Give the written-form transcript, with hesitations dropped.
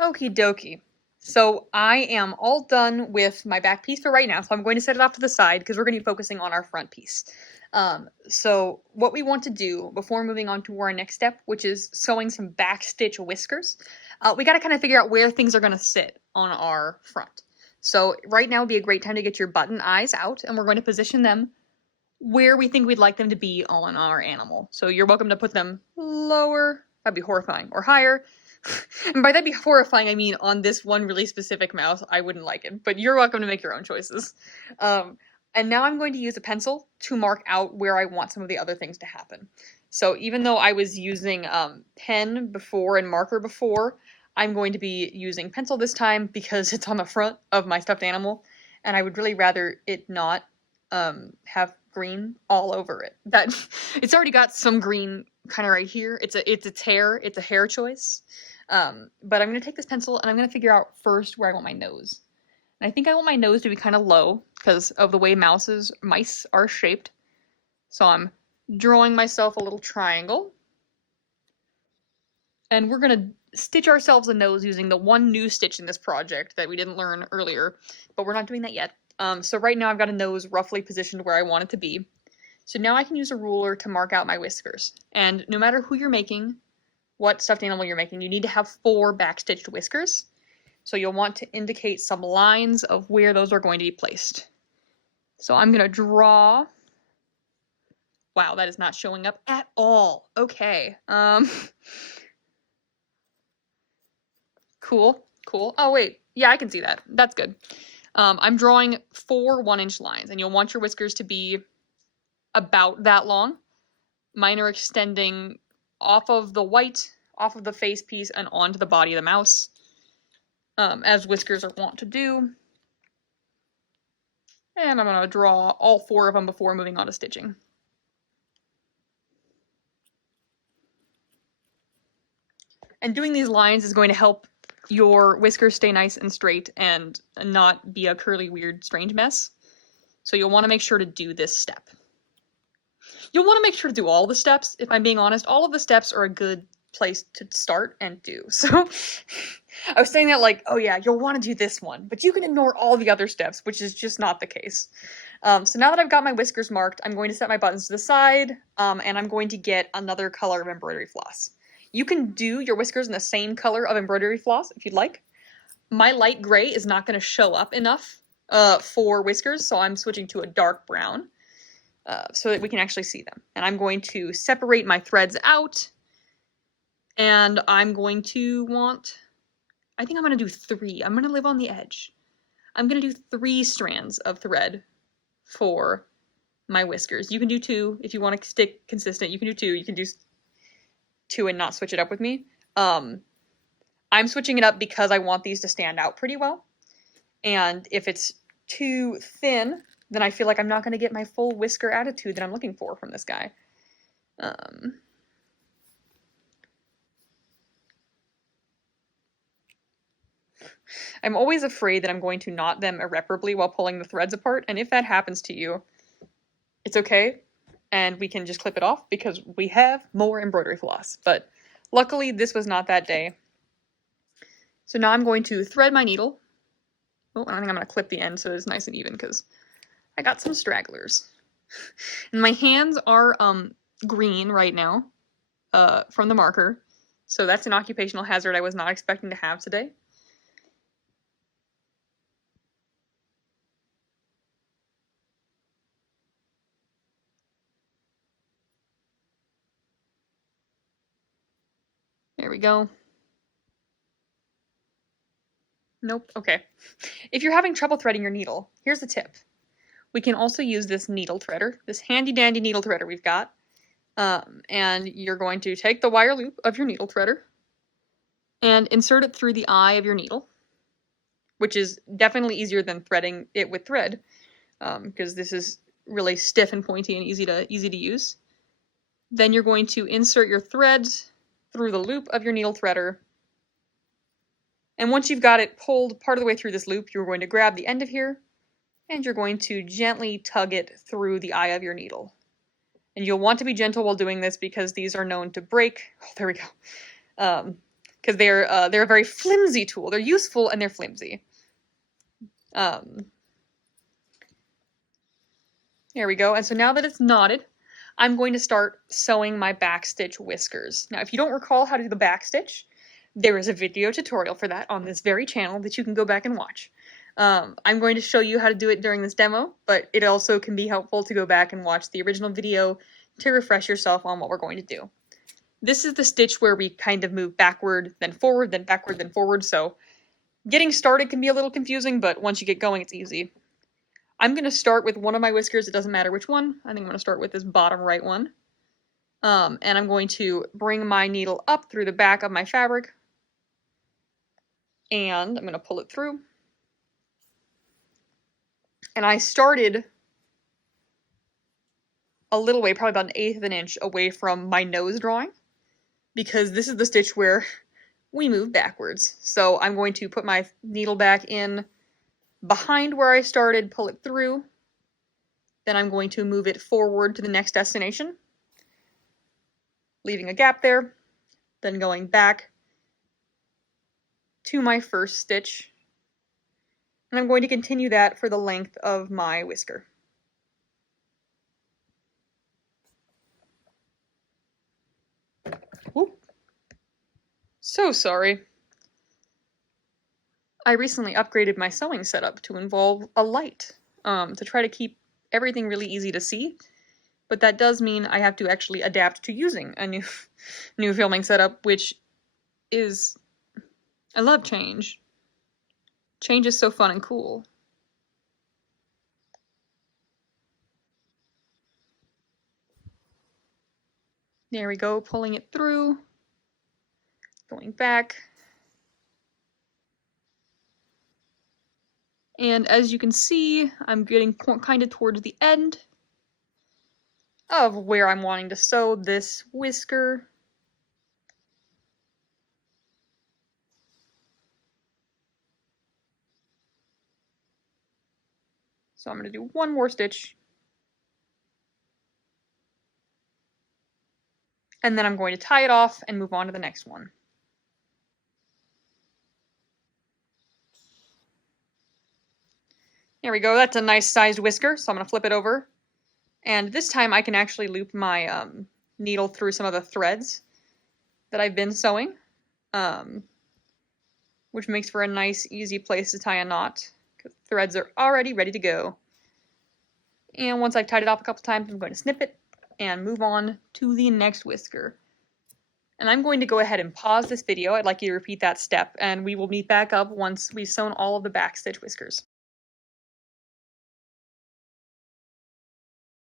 Okie dokie. So I am all done with my back piece for right now, so I'm going to set it off to the side because we're going to be focusing on our front piece. So what we want to do before moving on to our next step, which is sewing some backstitch whiskers, we got to kind of figure out where things are going to sit on our front. So right now would be a great time to get your button eyes out, and we're going to position them where we think we'd like them to be on our animal. So you're welcome to put them lower, that'd be horrifying, or higher. And by that be horrifying, I mean on this one really specific mouse, I wouldn't like it, but you're welcome to make your own choices. And now I'm going to use a pencil to mark out where I want some of the other things to happen. So even though I was using pen before and marker before, I'm going to be using pencil this time because it's on the front of my stuffed animal, and I would really rather it not have green all over it. That it's already got some green kind of right here. It's a hair choice. But I'm gonna take this pencil and I'm gonna figure out first where I want my nose. And I think I want my nose to be kind of low because of the way mice are shaped. So I'm drawing myself a little triangle. And we're gonna stitch ourselves a nose using the one new stitch in this project that we didn't learn earlier, but we're not doing that yet. So right now I've got a nose roughly positioned where I want it to be. So now I can use a ruler to mark out my whiskers. And no matter who you're making, what stuffed animal you're making, you need to have 4 backstitched whiskers. So you'll want to indicate some lines of where those are going to be placed. So I'm going to draw. Wow, that is not showing up at all. Okay. Cool. Oh, wait. Yeah, I can see that. That's good. I'm drawing 4 1-inch lines, and you'll want your whiskers to be about that long. Mine are extending off of the white, off of the face piece, and onto the body of the mouse, as whiskers are wont to do. And I'm going to draw all 4 of them before moving on to stitching. And doing these lines is going to help your whiskers stay nice and straight and not be a curly, weird, strange mess. So you'll want to make sure to do this step. You'll want to make sure to do all the steps. If I'm being honest, all of the steps are a good place to start and do. So I was saying that like, oh yeah, you'll want to do this one, but you can ignore all the other steps, which is just not the case. So now that I've got my whiskers marked, I'm going to set my buttons to the side, and I'm going to get another color of embroidery floss. You can do your whiskers in the same color of embroidery floss if you'd like. My light gray is not going to show up enough for whiskers, so I'm switching to a dark brown so that we can actually see them. And I'm going to separate my threads out, and I'm going to I think I'm going to do 3. I'm going to live on the edge. I'm going to do 3 strands of thread for my whiskers. You can do 2 if you want to stick consistent. You can do 2. You can do 2 and not switch it up with me. I'm switching it up because I want these to stand out pretty well. And if it's too thin, then I feel like I'm not going to get my full whisker attitude that I'm looking for from this guy. I'm always afraid that I'm going to knot them irreparably while pulling the threads apart, and if that happens to you, it's okay, and we can just clip it off because we have more embroidery floss. But luckily, this was not that day. So now I'm going to thread my needle. Oh, I think I'm going to clip the end so it's nice and even because I got some stragglers. And my hands are green right now from the marker, so that's an occupational hazard I was not expecting to have today. There we go. Nope, okay. If you're having trouble threading your needle, here's a tip. We can also use this needle threader, this handy dandy needle threader we've got. And you're going to take the wire loop of your needle threader and insert it through the eye of your needle, which is definitely easier than threading it with thread, because this is really stiff and pointy and easy to use. Then you're going to insert your threads through the loop of your needle threader. And once you've got it pulled part of the way through this loop, you're going to grab the end of here, and you're going to gently tug it through the eye of your needle. And you'll want to be gentle while doing this because these are known to break. Oh, there we go. because they're a very flimsy tool. They're useful and they're flimsy. There we go. And so now that it's knotted, I'm going to start sewing my backstitch whiskers. Now, if you don't recall how to do the backstitch, there is a video tutorial for that on this very channel that you can go back and watch. I'm going to show you how to do it during this demo, but it also can be helpful to go back and watch the original video to refresh yourself on what we're going to do. This is the stitch where we kind of move backward, then forward, then backward, then forward, so getting started can be a little confusing, but once you get going, it's easy. I'm going to start with one of my whiskers. It doesn't matter which one. I think I'm going to start with this bottom right one. And I'm going to bring my needle up through the back of my fabric. And I'm going to pull it through. And I started a little way, probably about 1/8 of an inch away from my nose drawing, because this is the stitch where we move backwards. So I'm going to put my needle back in behind where I started, pull it through, then I'm going to move it forward to the next destination, leaving a gap there, then going back to my first stitch, and I'm going to continue that for the length of my whisker. Ooh. So sorry. I recently upgraded my sewing setup to involve a light, to try to keep everything really easy to see, but that does mean I have to actually adapt to using a new filming setup, which is... I love change. Change is so fun and cool. There we go, pulling it through, going back. And as you can see, I'm getting kind of towards the end of where I'm wanting to sew this whisker. So I'm going to do one more stitch. And then I'm going to tie it off and move on to the next one. There we go, that's a nice sized whisker, so I'm going to flip it over. And this time I can actually loop my needle through some of the threads that I've been sewing, which makes for a nice, easy place to tie a knot, because the threads are already ready to go. And once I've tied it off a couple times, I'm going to snip it and move on to the next whisker. And I'm going to go ahead and pause this video. I'd like you to repeat that step, and we will meet back up once we've sewn all of the backstitch whiskers.